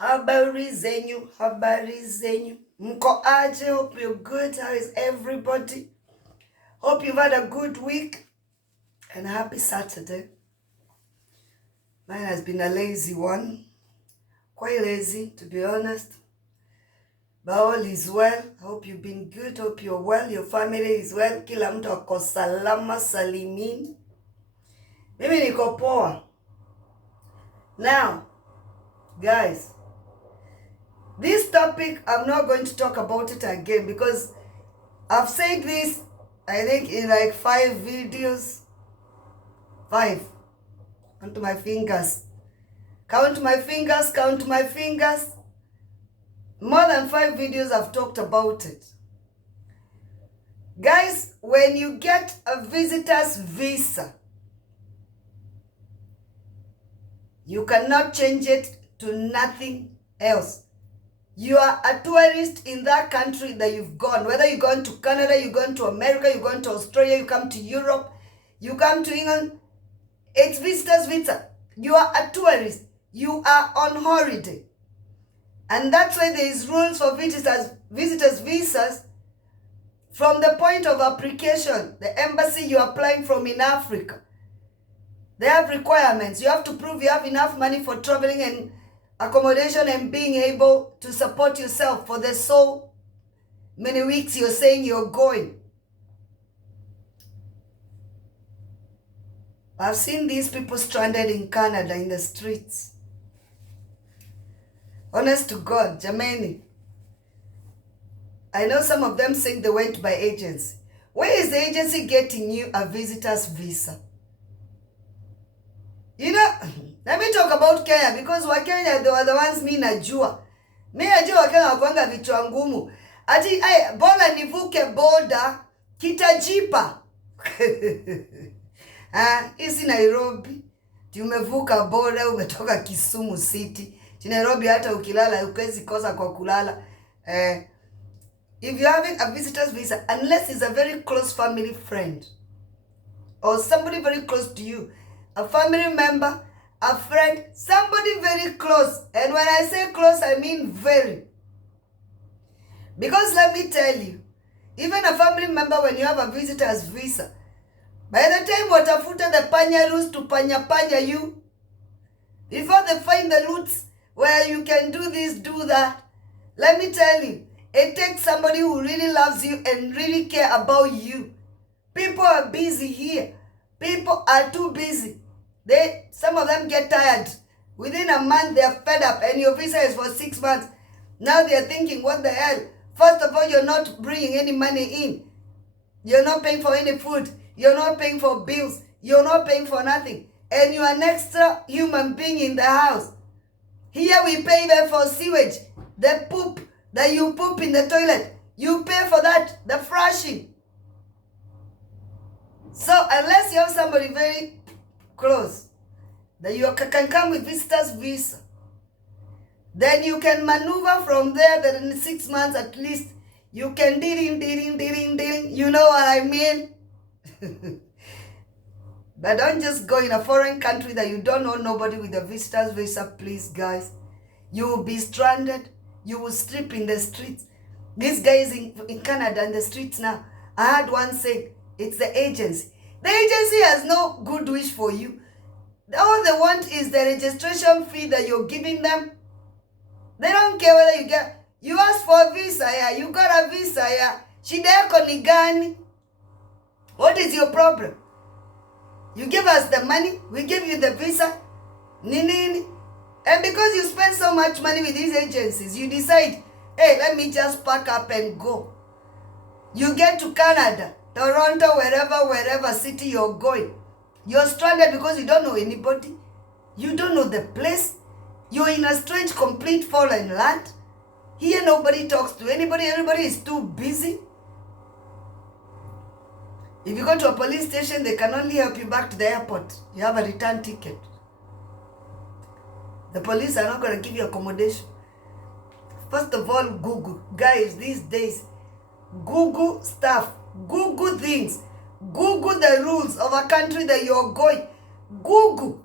Habari zenyu, habari zenyu. Mko aje? Hope you're good. How is everybody? Hope you've had a good week and a happy Saturday. Mine has been a lazy one. Quite lazy, to be honest. But all is well. Hope you've been good. Hope you're well. Your family is well. Kila mtu ako salama salimini. Mimi niko poa. Now, guys, this topic, I'm not going to talk about it again because I've said this, I think, in like 5 videos. 5. Count my fingers. Count my fingers, count my fingers. More than 5 videos I've talked about it. Guys, when you get a visitor's visa, you cannot change it to nothing else. You are a tourist in that country that you've gone. Whether you've gone to Canada, you've gone to America, you've gone to Australia, you come to Europe, you come to England, it's visitor's visa. You are a tourist. You are on holiday. And that's why there is rules for visitors visas from the point of application. The embassy you're applying from in Africa, they have requirements. You have to prove you have enough money for traveling and accommodation and being able to support yourself for the so many weeks you're saying you're going. I've seen these people stranded in Canada in the streets. Honest to God, Jamani. I know some of them saying they went by agency. Where is the agency getting you a visitor's visa? You know, let me talk about Kenya, because wa Kenya, they were the ones mi najua. Mi najua wa Kenya wakuanga vichwa ngumu. Ati, bora nivuke boda, kitajipa. Isi Nairobi. Ti umevuka boda, umetoka Kisumu City. Ti Nairobi hata ukilala, ukwezi kosa kwa kulala. If you're having a visitor's visa, unless it's a very close family friend, or somebody very close to you, a family member, a friend, somebody very close. And when I say close, I mean very. Because let me tell you, even a family member, when you have a visitor's visa, by the time watafuta the panyarus to panya you, before they find the routes where you can do this, do that, let me tell you, it takes somebody who really loves you and really care about you. People are busy here. People are too busy. Some of them get tired. Within a month, they are fed up, and your visa is for 6 months. Now they are thinking, what the hell? First of all, you're not bringing any money in. You're not paying for any food. You're not paying for bills. You're not paying for nothing. And you're an extra human being in the house. Here we pay them for sewage. The poop that you poop in the toilet. You pay for that. The flushing. So unless you have somebody very close that you can come with visitor's visa, then you can maneuver from there. That in 6 months at least you can dealing. You know what I mean? But don't just go in a foreign country that you don't know nobody with a visitor's visa, please, guys. You will be stranded. You will sleep in the streets. These guys in Canada in the streets now, I had one say, it's the agency. The agency has no good wish for you. All they want is the registration fee that you're giving them. They don't care whether you asked for a visa, yeah. You got a visa, yeah. Shida yako ni gani? What is your problem? You give us the money, we give you the visa. Nini. And because you spend so much money with these agencies, you decide, hey, let me just pack up and go. You get to Canada, Toronto, wherever city you're going. You're stranded because you don't know anybody. You don't know the place. You're in a strange, complete foreign land. Here nobody talks to anybody. Everybody is too busy. If you go to a police station, they can only help you back to the airport. You have a return ticket. The police are not going to give you accommodation. First of all, Google. Guys, these days, Google stuff. Google things. Google the rules of a country that you're going. Google.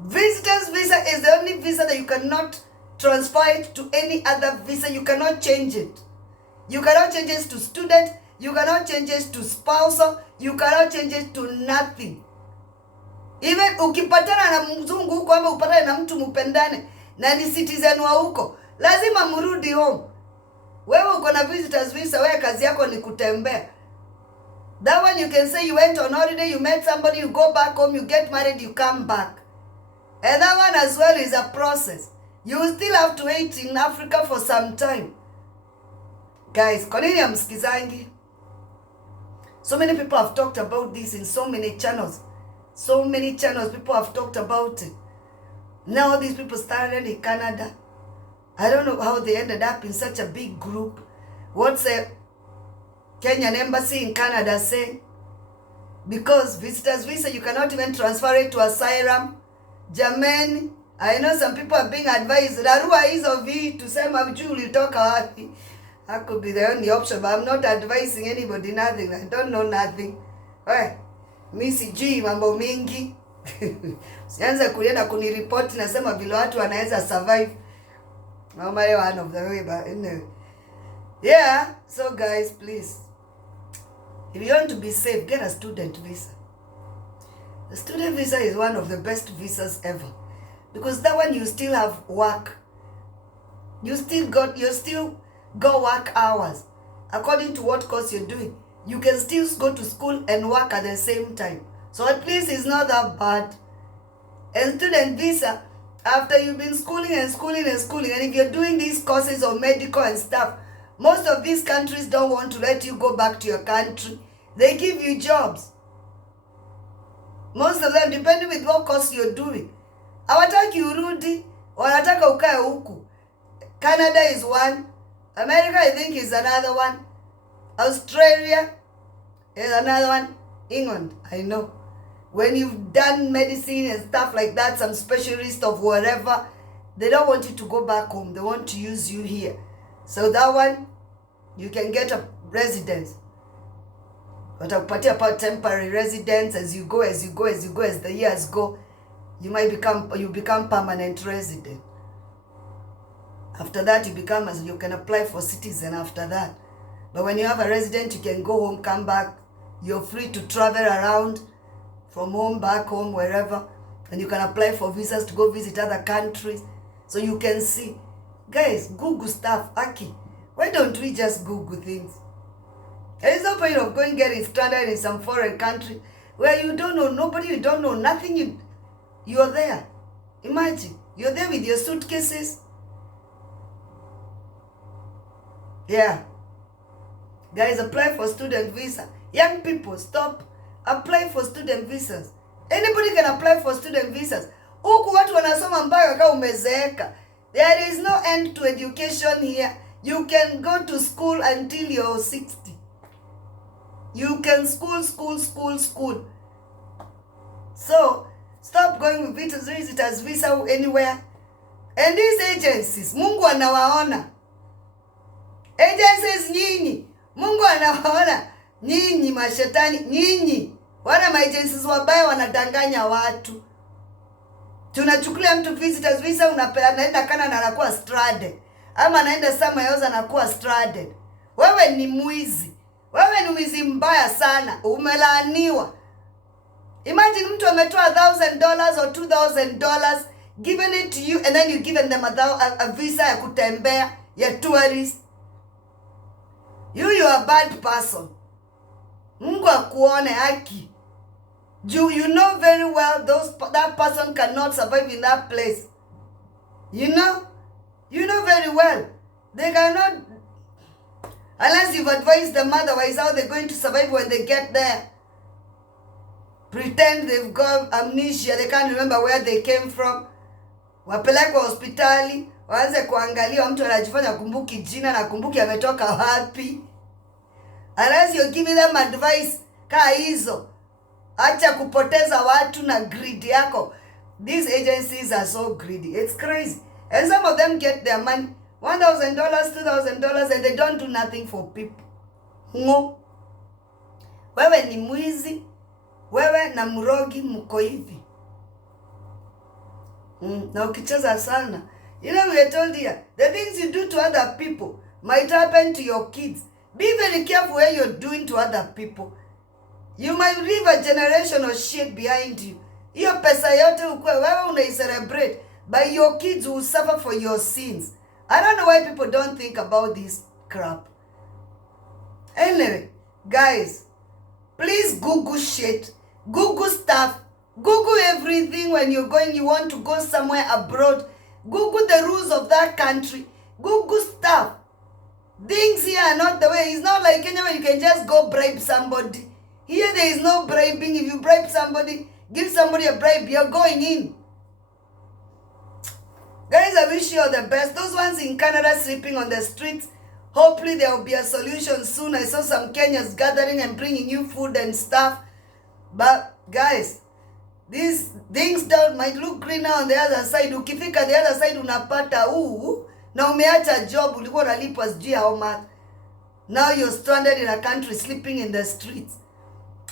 Visitors Visitor's visa is the only visa that you cannot transfer it to any other visa. You cannot change it. You cannot change it to student. You cannot change it to spousal. You cannot change it to nothing. Even ukipatana na mzungu huko ama upatane na mtu mpendane na ni citizen wa huko, lazima mrudi home. Wewe uko na visitors visa, wewe kazi yako ni kutembea. That one you can say you went on holiday, you met somebody, you go back home, you get married, you come back. And that one as well is a process. You will still have to wait in Africa for some time. Guys, kwa nini hamsikizangi? So many people have talked about this in so many channels. So many channels, people have talked about it. Now these people started in Canada. I don't know how they ended up in such a big group. What's a Kenyan embassy in Canada saying? Because visitors visa, you cannot even transfer it to asylum. Jamani, I know some people are being advised. Larua hizo vitu sema ujui ulitoka wapi. That could be the only option, but I'm not advising anybody nothing. I don't know nothing. Mi sijui mambo mingi. Sianza kulienda kuniripoti nasema vile watu wanaweza survive. Normally one of the way, but anyway. Yeah, so guys, please. If you want to be safe, get a student visa. The student visa is one of the best visas ever. Because that one you still have work. You still go work hours. According to what course you're doing. You can still go to school and work at the same time. So at least it's not that bad. And student visa, after you've been schooling, and if you're doing these courses of medical and stuff, most of these countries don't want to let you go back to your country. They give you jobs. Most of them, depending with what course you're doing. Hawataki urudi, wanataka ukae huku. Canada is one. America, I think, is another one. Australia is another one. England, I know. When you've done medicine and stuff like that, some specialist of whatever, they don't want you to go back home. They want to use you here. So that one, you can get a residence. But I'll put about temporary residence as you go, as the years go, you become permanent resident. After that, you can apply for citizen after that. But when you have a resident, you can go home, come back. You're free to travel around from home, back home, wherever. And you can apply for visas to go visit other countries. So you can see. Guys, Google stuff. Aki, why don't we just Google things? There is no point of getting stranded in some foreign country where you don't know nobody, you don't know nothing. You're there. Imagine, you're there with your suitcases. Yeah. Guys, apply for student visa. Young people, stop. Apply for student visas. Anybody can apply for student visas. Huku watu wanasoma mpaka kama umezeeka. There is no end to education here. You can go to school until you're 60. You can school. So, stop going with visitors visa anywhere. And these agencies, Mungu anawaona. Agencies nyinyi, Mungu anawaona. Nyinyi mashetani, nyinyi. Wana ma-agencies wabaya wanadanganya watu. Tunachukulia mtu visitors visa, anaenda Canada anakuwa stranded. Ama anaenda somewhere else anakuwa stranded. Wewe ni mwizi. Wewe ni mwizi mbaya sana. Umelaaniwa. Imagine mtu ametoa $1,000 or $2,000 given it to you, and then you given them a visa ya kutembea, ya tourist. You are a bad person. Mungu akuone haki. You know very well that person cannot survive in that place. You know very well. They cannot, unless you've advised them otherwise, how they're going to survive when they get there. Pretend they've got amnesia, they can't remember where they came from. Wapelekwa hospitali, waanze kuangalia mtu anajifanya kumbuki jina na kumbuki ametoka wapi. Unless you're giving them advice kaa hizo. Acha kupoteza watu na greed yako. These agencies are so greedy. It's crazy. And some of them get their money. $1,000, $2,000, and they don't do nothing for people. No. Wewe ni mwizi. Wewe na mrogi mko hivi. Na ukicheza sana. You know, we are told here, the things you do to other people might happen to your kids. Be very careful what you're doing to other people. You might leave a generation of shit behind you. Hiyo pesa yote ukwe, wewe unai-celebrate, but your kids will suffer for your sins. I don't know why people don't think about this crap. Anyway, guys, please Google shit. Google stuff. Google everything when you're going, you want to go somewhere abroad. Google the rules of that country. Google stuff. Things here are not the way. It's not like Kenya where you can just go bribe somebody. Here there is no bribing. If you bribe somebody, give somebody a bribe, you're going in. Guys, I wish you all the best. Those ones in Canada sleeping on the streets, hopefully there will be a solution soon. I saw some Kenyans gathering and bringing you food and stuff. But guys, these things might look greener on the other side. Ukifika the other side unapata na umeacha job, ulikuwa unalipwa sijui how much. Now you're stranded in a country sleeping in the streets.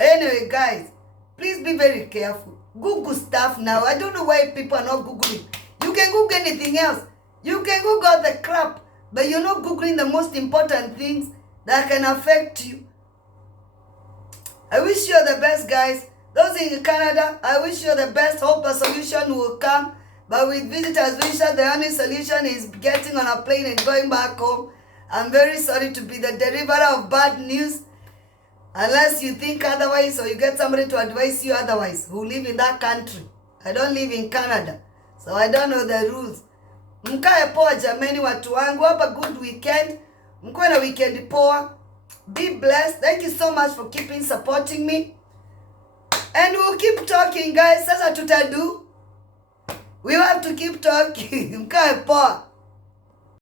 Anyway, guys, please be very careful. Google stuff now. I don't know why people are not Googling. You can Google anything else. You can Google the crap, but you're not Googling the most important things that can affect you. I wish you the best, guys. Those in Canada, I wish you the best. Hope a solution will come. But with visitors visa, the only solution is getting on a plane and going back home. I'm very sorry to be the deliverer of bad news. Unless you think otherwise or you get somebody to advise you otherwise who live in that country. I don't live in Canada, so I don't know the rules. Mkae poa jameni watu wangu. Have a good weekend. Mkuwe na weekend poa. Be blessed. Thank you so much for keeping supporting me. And we'll keep talking, guys. Sasa tutadu. We have to keep talking. Mkae poa.